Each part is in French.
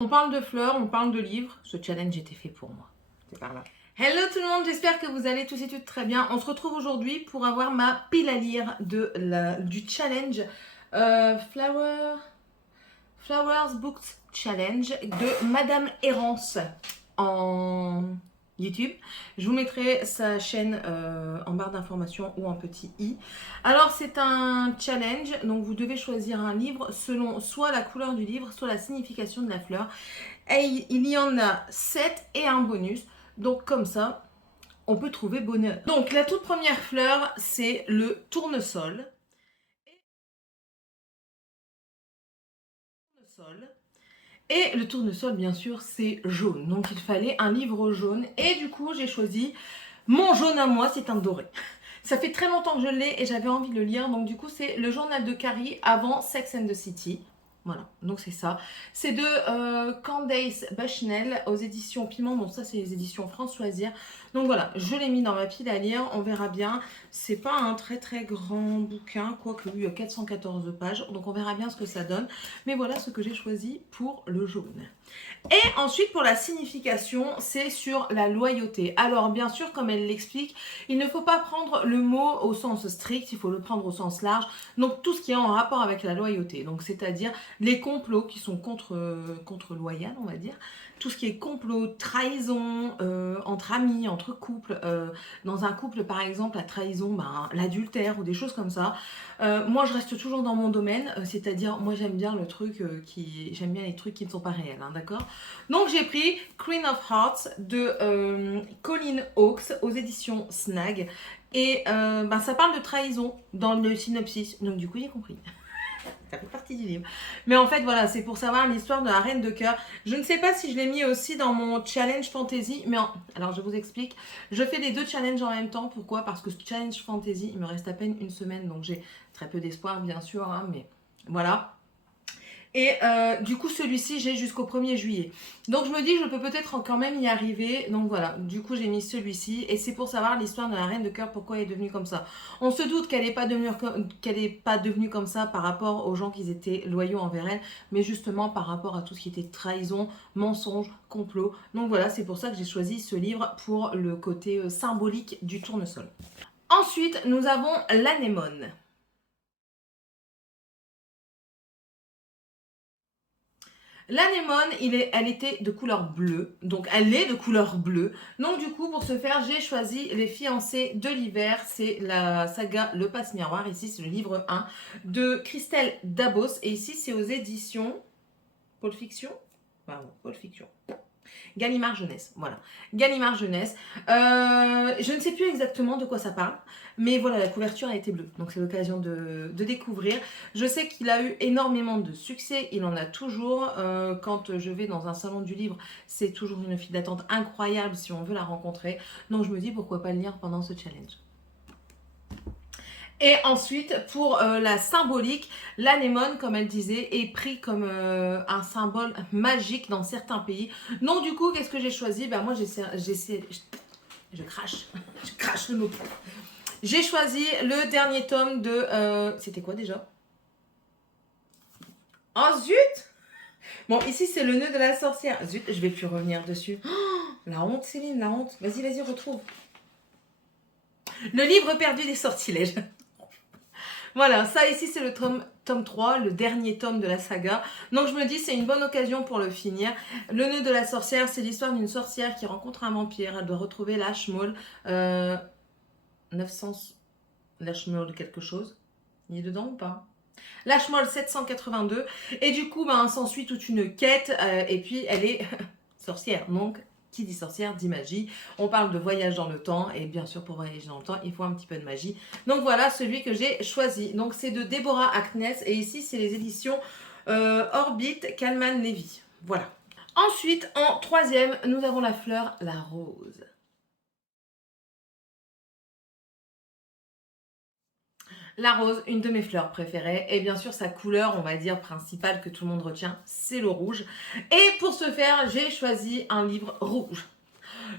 On parle de fleurs, on parle de livres. Ce challenge était fait pour moi. C'est par là. Hello tout le monde, j'espère que vous allez tous et toutes très bien. On se retrouve aujourd'hui pour avoir ma pile à lire du challenge Flowers Books Challenge de Madame Errance en YouTube. Je vous mettrai sa chaîne en barre d'informations ou en petit i. Alors c'est un challenge, donc vous devez choisir un livre selon soit la couleur du livre, soit la signification de la fleur. Et il y en a 7 et un bonus. Donc comme ça, on peut trouver bonheur. Donc la toute première fleur, c'est le tournesol. Et le tournesol, bien sûr, c'est jaune. Donc il fallait un livre jaune. Et du coup, j'ai choisi mon jaune à moi, c'est un doré. Ça fait très longtemps que je l'ai et j'avais envie de le lire. Donc du coup, c'est le journal de Carrie avant Sex and the City. Voilà, donc c'est ça. C'est de Candace Bushnell aux éditions Piment. Donc ça, c'est les éditions France Loisirs. Donc voilà, je l'ai mis dans ma pile à lire. On verra bien. C'est pas un très très grand bouquin, quoique oui, 414 pages. Donc on verra bien ce que ça donne. Mais voilà ce que j'ai choisi pour le jaune. Et ensuite, pour la signification, c'est sur la loyauté. Alors, bien sûr, comme elle l'explique, il ne faut pas prendre le mot au sens strict, il faut le prendre au sens large. Donc, tout ce qui est en rapport avec la loyauté. Donc, c'est-à-dire les complots qui sont contre loyal, on va dire. Tout ce qui est complot, trahison, entre amis, entre couples. Dans un couple, par exemple, la trahison, l'adultère ou des choses comme ça. Moi, je reste toujours dans mon domaine, c'est-à-dire, moi, j'aime bien j'aime bien les trucs qui ne sont pas réels, hein, d'accord. Donc, j'ai pris Queen of Hearts de Colleen Hawkes aux éditions Snag. Et ça parle de trahison dans le synopsis, donc du coup, j'ai compris. Ça fait partie du livre. Mais en fait, voilà, c'est pour savoir l'histoire de la Reine de Cœur. Je ne sais pas si je l'ai mis aussi dans mon challenge fantasy, mais alors je vous explique. Je fais les deux challenges en même temps. Pourquoi? Parce que ce challenge fantasy, il me reste à peine une semaine, donc j'ai très peu d'espoir, bien sûr, hein, mais voilà. Et du coup, celui-ci, j'ai jusqu'au 1er juillet. Donc, je me dis, je peux peut-être quand même y arriver. Donc, voilà. Du coup, j'ai mis celui-ci. Et c'est pour savoir l'histoire de la Reine de Cœur, pourquoi elle est devenue comme ça. On se doute qu'elle n'est pas devenue comme ça par rapport aux gens qui étaient loyaux envers elle, mais justement par rapport à tout ce qui était trahison, mensonge, complot. Donc, voilà, c'est pour ça que j'ai choisi ce livre pour le côté symbolique du tournesol. Ensuite, nous avons l'anémone. L'anémone, elle était de couleur bleue, donc elle est de couleur bleue. Donc du coup, pour ce faire, j'ai choisi Les fiancés de l'hiver. C'est la saga Le Passe-Miroir. Ici, c'est le livre 1 de Christelle Dabos. Et ici, c'est aux éditions Pôle Fiction. Pardon, Pôle Fiction. Gallimard Jeunesse, voilà. Gallimard Jeunesse. Je ne sais plus exactement de quoi ça parle, mais voilà, la couverture a été bleue, donc c'est l'occasion de découvrir. Je sais qu'il a eu énormément de succès, il en a toujours. Quand je vais dans un salon du livre, c'est toujours une file d'attente incroyable si on veut la rencontrer. Donc je me dis pourquoi pas le lire pendant ce challenge. Et ensuite, pour la symbolique, l'anémone, comme elle disait, est pris comme un symbole magique dans certains pays. Donc du coup, qu'est-ce que j'ai choisi? Moi, je crache, je crache le mot. J'ai choisi le dernier tome de... C'était quoi déjà? Oh zut! Bon, ici, c'est le nœud de la sorcière. Zut, je vais plus revenir dessus. Oh, la honte, Céline, la honte. Vas-y, retrouve. Le livre perdu des sortilèges. Voilà, ça ici c'est le tome 3, le dernier tome de la saga. Donc je me dis c'est une bonne occasion pour le finir. Le nœud de la sorcière, c'est l'histoire d'une sorcière qui rencontre un vampire. Elle doit retrouver l'Ashmole. 900... L'Ashmole quelque chose. Il est dedans ou pas? L'Ashmole 782. Et du coup, s'ensuit toute une quête. Et puis elle est sorcière. Donc qui dit sorcière dit magie. On parle de voyage dans le temps et bien sûr pour voyager dans le temps il faut un petit peu de magie. Donc voilà celui que j'ai choisi. Donc c'est de Deborah Harkness et ici c'est les éditions Orbit Calman Levy. Voilà. Ensuite en troisième nous avons la fleur la rose. La rose, une de mes fleurs préférées. Et bien sûr, sa couleur, on va dire, principale que tout le monde retient, c'est le rouge. Et pour ce faire, j'ai choisi un livre rouge.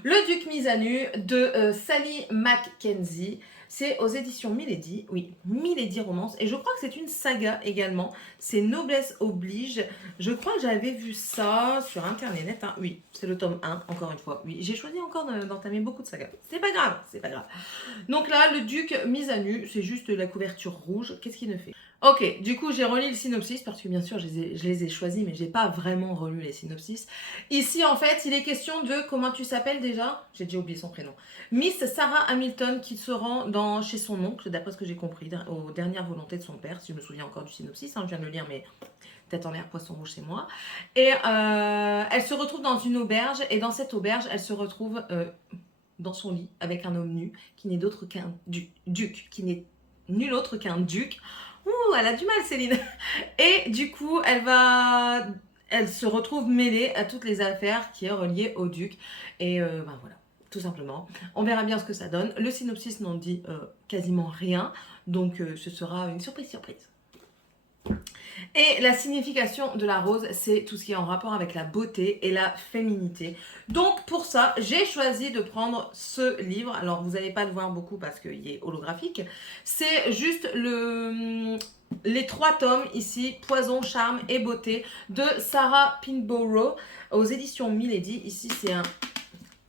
Le Duc mis à nu de Sally Mackenzie. C'est aux éditions Milady, oui, Milady Romance. Et je crois que c'est une saga également. C'est Noblesse oblige. Je crois que j'avais vu ça sur internet. Hein. Oui, c'est le tome 1, encore une fois. Oui, j'ai choisi encore d'entamer beaucoup de sagas. C'est pas grave, c'est pas grave. Donc là, le duc mis à nu, c'est juste la couverture rouge. Qu'est-ce qu'il ne fait? Ok, du coup j'ai relu le synopsis parce que bien sûr je les ai choisis mais j'ai pas vraiment relu les synopsis. Ici en fait il est question de, comment tu s'appelles déjà? J'ai déjà oublié son prénom. Miss Sarah Hamilton qui se rend chez son oncle, d'après ce que j'ai compris, aux dernières volontés de son père, si je me souviens encore du synopsis, hein, je viens de le lire mais tête en l'air, poisson rouge c'est moi. Et elle se retrouve dans une auberge et dans cette auberge elle se retrouve dans son lit avec un homme nu qui n'est d'autre qu'un duc, qui n'est nul autre qu'un duc. Ouh, elle a du mal, Céline. Et du coup, elle se retrouve mêlée à toutes les affaires qui est reliées au duc. Et ben voilà, tout simplement. On verra bien ce que ça donne. Le synopsis n'en dit quasiment rien. Donc, ce sera une surprise. Et la signification de la rose, c'est tout ce qui est en rapport avec la beauté et la féminité. Donc pour ça, j'ai choisi de prendre ce livre. Alors vous n'allez pas le voir beaucoup parce qu'il est holographique. C'est juste les 3 tomes ici, Poison, Charme et Beauté, de Sarah Pinborough aux éditions Milady. Ici c'est un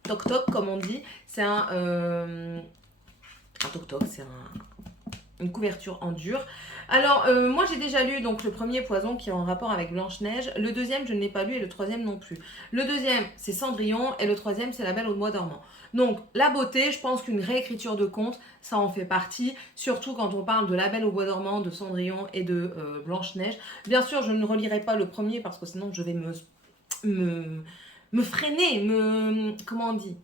toc-toc comme on dit. C'est un toc-toc, c'est une couverture en dur. Alors, moi j'ai déjà lu donc le premier Poison qui est en rapport avec Blanche-Neige. Le deuxième, je ne l'ai pas lu et le troisième non plus. Le deuxième, c'est Cendrillon et le troisième, c'est La Belle au Bois dormant. Donc, la beauté, je pense qu'une réécriture de conte, ça en fait partie. Surtout quand on parle de La Belle au Bois dormant, de Cendrillon et de Blanche-Neige. Bien sûr, je ne relirai pas le premier parce que sinon je vais me freiner, comment on dit,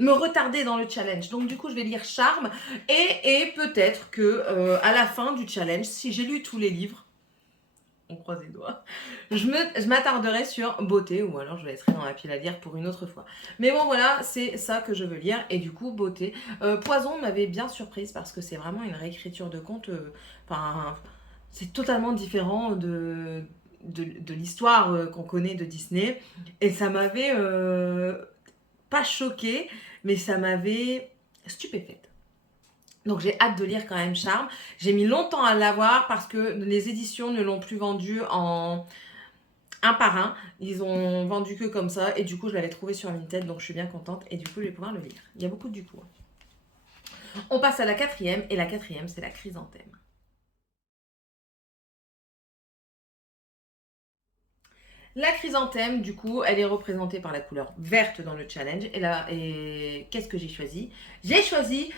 me retarder dans le challenge. Donc du coup, je vais lire Charme et peut-être que à la fin du challenge, si j'ai lu tous les livres, on croise les doigts, je m'attarderai sur Beauté ou alors je laisserai dans la pile à lire pour une autre fois. Mais bon voilà, c'est ça que je veux lire et du coup Beauté. Poison m'avait bien surprise parce que c'est vraiment une réécriture de conte. Enfin, c'est totalement différent de l'histoire qu'on connaît de Disney et ça m'avait pas choquée, mais ça m'avait stupéfaite. Donc j'ai hâte de lire quand même Charme. J'ai mis longtemps à l'avoir parce que les éditions ne l'ont plus vendu en un par un. Ils ont vendu que comme ça et du coup je l'avais trouvé sur Vinted donc je suis bien contente et du coup je vais pouvoir le lire. Il y a beaucoup du coup. On passe à la 4e et la 4e c'est la Chrysanthème. La chrysanthème, du coup, elle est représentée par la couleur verte dans le challenge. Et qu'est-ce que j'ai choisi? J'ai choisi...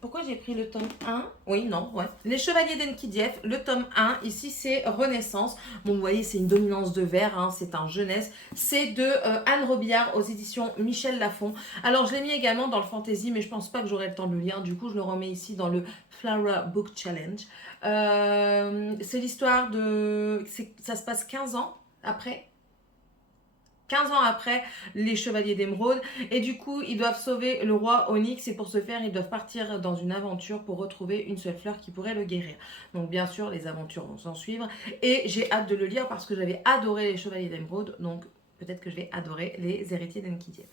Pourquoi j'ai pris le tome 1? Oui, non, ouais. Les Chevaliers d'Enkidief, le tome 1. Ici, c'est Renaissance. Bon, vous voyez, c'est une dominance de vert, hein, c'est un jeunesse. C'est de Anne Robillard aux éditions Michel Lafon. Alors, je l'ai mis également dans le fantasy, mais je pense pas que j'aurai le temps de le lire. Du coup, je le remets ici dans le Flower Book Challenge. C'est l'histoire de... Ça se passe 15 ans après 15 ans après les Chevaliers d'Émeraude. Et du coup, ils doivent sauver le roi Onyx. Et pour ce faire, ils doivent partir dans une aventure pour retrouver une seule fleur qui pourrait le guérir. Donc bien sûr, les aventures vont s'en suivre. Et j'ai hâte de le lire parce que j'avais adoré les Chevaliers d'Émeraude. Donc peut-être que je vais adorer les Héritiers d'Enkidief.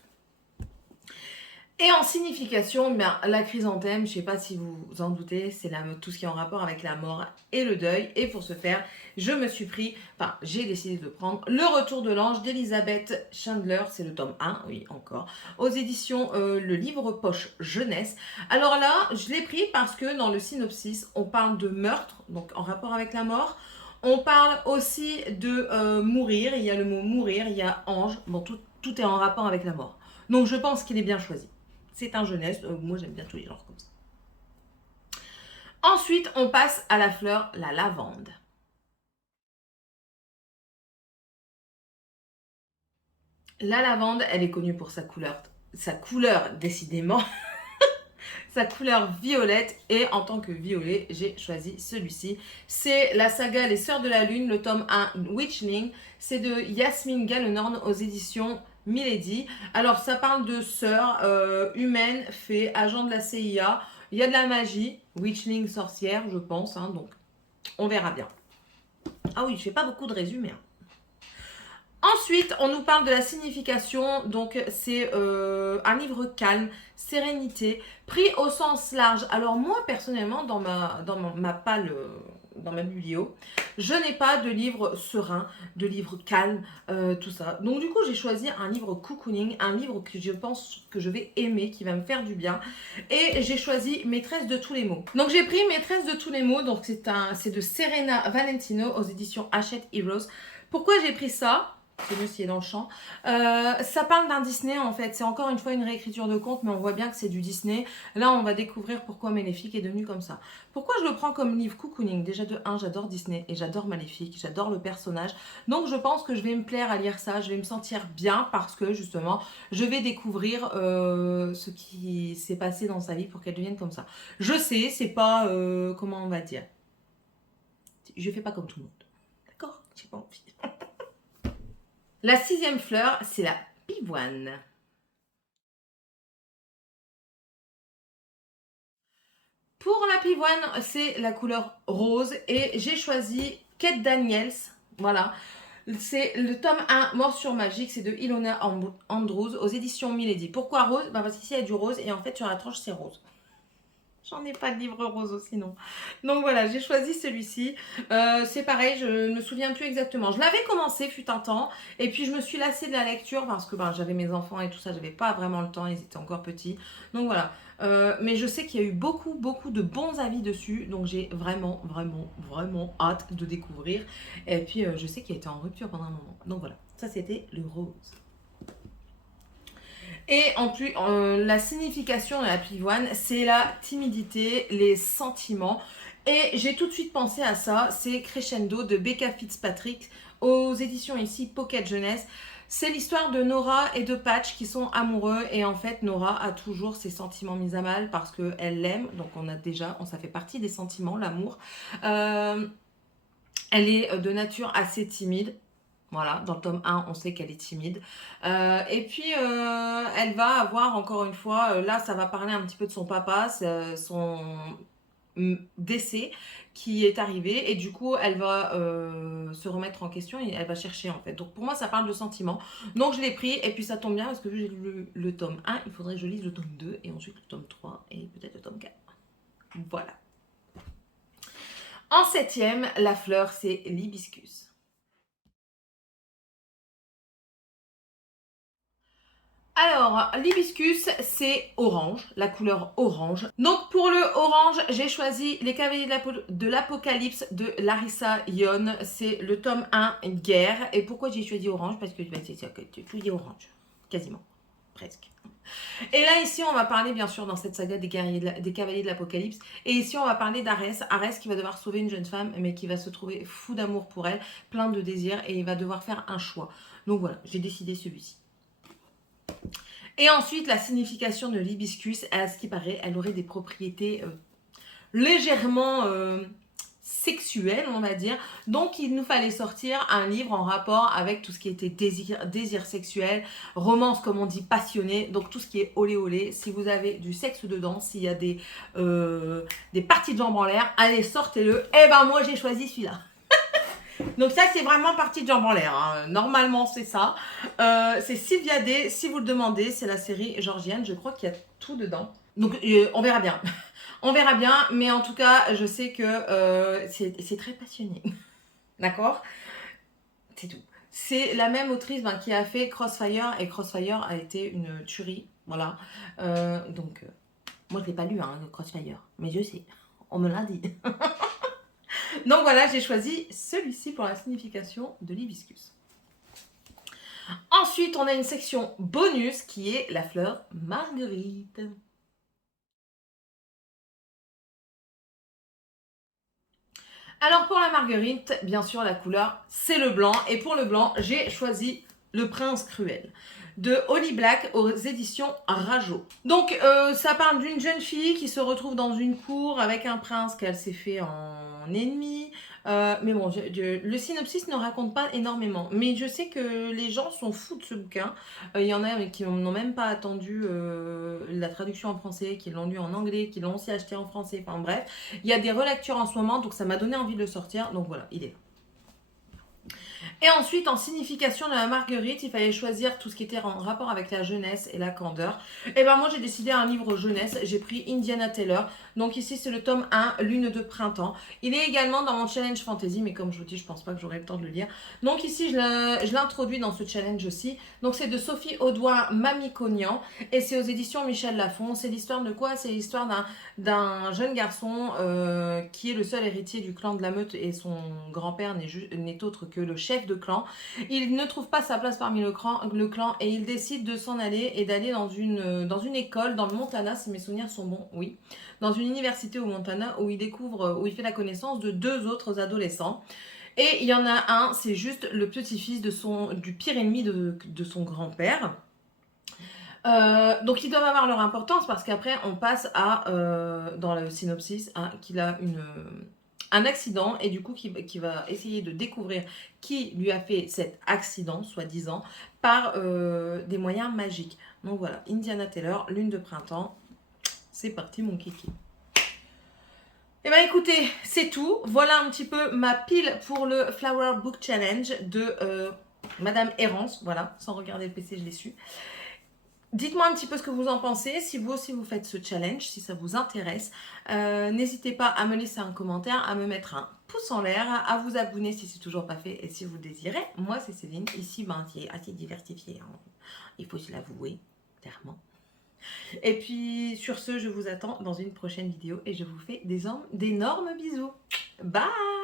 Et en signification, bien, la chrysanthème, je ne sais pas si vous vous en doutez, c'est tout ce qui est en rapport avec la mort et le deuil. Et pour ce faire, j'ai décidé de prendre Le Retour de l'Ange d'Elizabeth Chandler, c'est le tome 1, oui encore, aux éditions Le Livre Poche Jeunesse. Alors là, je l'ai pris parce que dans le synopsis, on parle de meurtre, donc en rapport avec la mort. On parle aussi de mourir, il y a le mot mourir, il y a ange, bon tout est en rapport avec la mort. Donc je pense qu'il est bien choisi. C'est un jeunesse, moi j'aime bien tous les genres comme ça. Ensuite, on passe à la fleur, la lavande. La lavande, elle est connue pour sa couleur décidément, sa couleur violette. Et en tant que violet, j'ai choisi celui-ci. C'est la saga Les Sœurs de la Lune, le tome 1, Witchling. C'est de Yasmine Galenorn aux éditions Milady. Alors ça parle de sœurs humaines, fées, agents de la CIA. Il y a de la magie, witchling, sorcière, je pense. Hein, donc on verra bien. Ah oui, je fais pas beaucoup de résumés. Hein. Ensuite, on nous parle de la signification, donc c'est un livre calme, sérénité, pris au sens large. Alors moi, personnellement, ma palle, dans ma biblio, je n'ai pas de livre serein, de livre calme, tout ça. Donc du coup, j'ai choisi un livre cocooning, un livre que je pense que je vais aimer, qui va me faire du bien. Et j'ai choisi Maîtresse de tous les mots. Donc j'ai pris Maîtresse de tous les mots, donc c'est de Serena Valentino aux éditions Hachette Heroes. Pourquoi j'ai pris ça ? C'est mieux s'il est dans le champ. Ça parle d'un Disney en fait. C'est encore une fois une réécriture de conte, mais on voit bien que c'est du Disney. Là, on va découvrir pourquoi Maléfique est devenue comme ça. Pourquoi je le prends comme livre cocooning? Déjà de 1, j'adore Disney et j'adore Maléfique, j'adore le personnage. Donc je pense que je vais me plaire à lire ça, je vais me sentir bien parce que justement, je vais découvrir ce qui s'est passé dans sa vie pour qu'elle devienne comme ça. Je sais, c'est pas, comment on va dire, je fais pas comme tout le monde. D'accord? J'ai pas envie. La 6e fleur, c'est la pivoine. Pour la pivoine, c'est la couleur rose et j'ai choisi Kate Daniels. Voilà. C'est le tome 1, Morsure magique, c'est de Ilona Andrews aux éditions Milady. Pourquoi rose? Parce qu'ici il y a du rose et en fait sur la tranche c'est rose. J'en ai pas de livre rose aussi, non. Donc voilà, j'ai choisi celui-ci. C'est pareil, je ne me souviens plus exactement. Je l'avais commencé, fut un temps, et puis je me suis lassée de la lecture parce que j'avais mes enfants et tout ça, j'avais pas vraiment le temps, ils étaient encore petits. Donc voilà. Mais je sais qu'il y a eu beaucoup de bons avis dessus, donc j'ai vraiment hâte de découvrir. Et puis je sais qu'il a été en rupture pendant un moment. Donc voilà, ça c'était le rose. Et en plus, la signification de la pivoine, c'est la timidité, les sentiments. Et j'ai tout de suite pensé à ça, c'est Crescendo de Becca Fitzpatrick aux éditions ici Pocket Jeunesse. C'est l'histoire de Nora et de Patch qui sont amoureux et en fait Nora a toujours ses sentiments mis à mal parce qu'elle l'aime, donc ça fait partie des sentiments, l'amour. Elle est de nature assez timide. Voilà, dans le tome 1, on sait qu'elle est timide. Et puis, elle va avoir, encore une fois, là, ça va parler un petit peu de son papa, son décès qui est arrivé. Et du coup, elle va se remettre en question et elle va chercher, en fait. Donc, pour moi, ça parle de sentiments. Donc, je l'ai pris. Et puis, ça tombe bien parce que vu que j'ai lu le tome 1, il faudrait que je lise le tome 2 et ensuite le tome 3 et peut-être le tome 4. Voilà. En 7e, la fleur, c'est l'hibiscus. Alors, l'hibiscus, c'est orange, la couleur orange. Donc, pour le orange, j'ai choisi Les Cavaliers de l'Apocalypse de Larissa Yon. C'est le tome 1, Guerre. Et pourquoi j'ai choisi orange? Parce que tu tout dit orange, quasiment, presque. Et là, ici, on va parler, bien sûr, dans cette saga des Cavaliers de l'Apocalypse. Et ici, on va parler d'Arès. Arès qui va devoir sauver une jeune femme, mais qui va se trouver fou d'amour pour elle, plein de désirs, et il va devoir faire un choix. Donc voilà, j'ai décidé celui-ci. Et ensuite, la signification de l'hibiscus, à ce qui paraît, elle aurait des propriétés légèrement sexuelles, on va dire. Donc, il nous fallait sortir un livre en rapport avec tout ce qui était désir sexuel, romance, comme on dit, passionné. Donc, tout ce qui est olé olé. Si vous avez du sexe dedans, s'il y a des parties de jambes en l'air, allez, sortez-le. Eh ben, moi, j'ai choisi celui-là. Donc ça, c'est vraiment partie de jambes en l'air. Hein. Normalement, c'est ça. C'est Sylvia D. Si vous le demandez, c'est la série georgienne. Je crois qu'il y a tout dedans. Donc, on verra bien. On verra bien. Mais en tout cas, je sais que c'est très passionné. D'accord? C'est tout. C'est la même autrice qui a fait Crossfire. Et Crossfire a été une tuerie. Voilà. Donc, moi, je ne l'ai pas lu, hein, Crossfire. Mais je sais. On me l'a dit. Donc voilà, j'ai choisi celui-ci pour la signification de l'hibiscus. Ensuite, on a une section bonus qui est la fleur marguerite. Alors pour la marguerite, bien sûr, la couleur, c'est le blanc. Et pour le blanc, j'ai choisi Le Prince Cruel de Holly Black aux éditions Rajo. Donc ça parle d'une jeune fille qui se retrouve dans une cour avec un prince qu'elle s'est fait en ennemi. Mais bon, le synopsis ne raconte pas énormément. Mais je sais que les gens sont fous de ce bouquin. Il y en a qui n'ont même pas attendu la traduction en français, qui l'ont lu en anglais, qui l'ont aussi acheté en français. Enfin bref, il y a des relectures en ce moment, donc ça m'a donné envie de le sortir. Donc voilà, il est là. Et ensuite, en signification de la marguerite, il fallait choisir tout ce qui était en rapport avec la jeunesse et la candeur. Et ben moi, j'ai décidé un livre jeunesse. J'ai pris Indiana Taylor. Donc ici, c'est le tome 1, Lune de printemps. Il est également dans mon challenge fantasy, mais comme je vous dis, je pense pas que j'aurai le temps de le lire. Donc ici, je l'introduis dans ce challenge aussi. Donc c'est de Sophie Audouin Mamikonian et c'est aux éditions Michel Lafon. C'est l'histoire de quoi? C'est l'histoire d'un jeune garçon qui est le seul héritier du clan de la Meute et son grand-père n'est autre que le chef de clan. Il ne trouve pas sa place parmi le clan et il décide de s'en aller et d'aller dans une école dans le Montana, si mes souvenirs sont bons, oui, dans une université au Montana où il fait la connaissance de 2 autres adolescents. Et il y en a un, c'est juste le petit-fils du pire ennemi de son grand-père. Donc ils doivent avoir leur importance parce qu'après on passe dans le synopsis, qu'il a un accident et du coup qui va essayer de découvrir qui lui a fait cet accident, soi-disant, par des moyens magiques. Donc voilà, Indiana Taylor, Lune de printemps, c'est parti mon kiki. Eh bien écoutez, c'est tout. Voilà un petit peu ma pile pour le Flower Book Challenge de Madame Errance. Voilà, sans regarder le PC, je l'ai su. Dites-moi un petit peu ce que vous en pensez, si vous aussi vous faites ce challenge, si ça vous intéresse. N'hésitez pas à me laisser un commentaire, à me mettre un pouce en l'air, à vous abonner si c'est toujours pas fait et si vous le désirez. Moi c'est Céline, ici c'est assez diversifié, hein. Il faut se l'avouer, clairement. Et puis sur ce, je vous attends dans une prochaine vidéo et je vous fais d'énormes bisous. Bye!